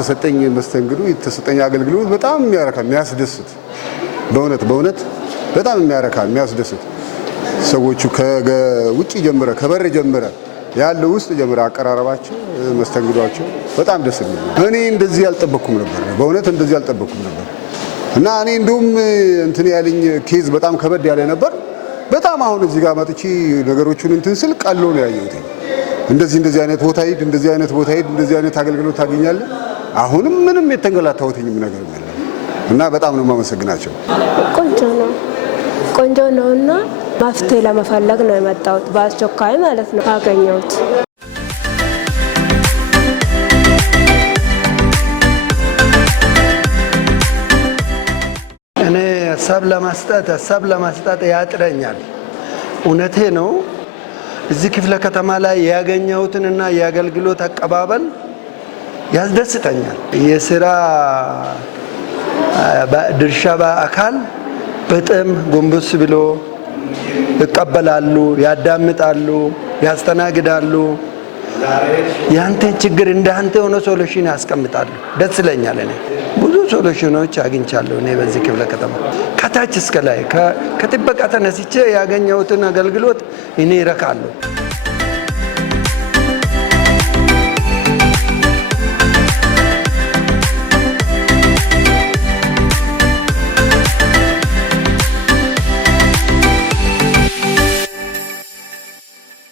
የተሰጠኝ መስተንግዶ የተሰጠኝ አገልግሎት በጣም የሚያረካ የሚያስደስት በእውነት በጣም የሚያረካ የሚያስደስት ሰዎቹ ከውጪ ጀምረ ከበር ጀምረ ያለው ውስጥ ጀምረ አቀራረባቸው መስተንግዷቸው በጣም ደስ የሚል እኔ እንደዚህ ያልጠበቅኩም ነበር በእውነት እንደዚህ ያልጠበቅኩም ነበር እና እኔ እንደውም እንትን ያለኝ ኬዝ በጣም ከበድ ያለ ነበር በጣም አሁን እዚህ ጋር መጥቼ ነገሮቹን እንትን ስል ቀሎ ነው ያየሁት እንደዚህ አይነት ቦታ ሂድ እንደዚህ አይነት አገልግሎት ታገኛለህ አሁንም ምንም የተንገላታሁትኝም ነገር የለም እና በጣም ነው የማመሰግናቸው ቆንጆ ነውና መፍትሄ ለመፈለግ ነው የመጣሁት በአስቸኳይ ማለት ነው አገኘሁት እኔ ሀሳብ ለማስጣት ያጥረኛል እውነቴ ነው እዚህ ክፍለ ከተማ ላይ ያገኘሁትንና የአገልግሎት አቀባበል ያስደስተኛል የሥራ ድርሻ በአካል በጣም ጎንበስ ብሎ ይቀበላሉ ያዳምጣሉ ያስተናግዳሉ ያንተን ችግር እንዳንተ ሆኖ ሶሉሽን ያስቀምጣሉ ደስ ይለኛል እኔ ብዙ ሶሉሽኖች አግኝቻለሁ እኔ በዚህ ክፍለ ከተማ ከታች እስከ ላይ ከጥበቃ ተነስቼ ያገኘሁትን አገልግሎት እኔ እረካለሁ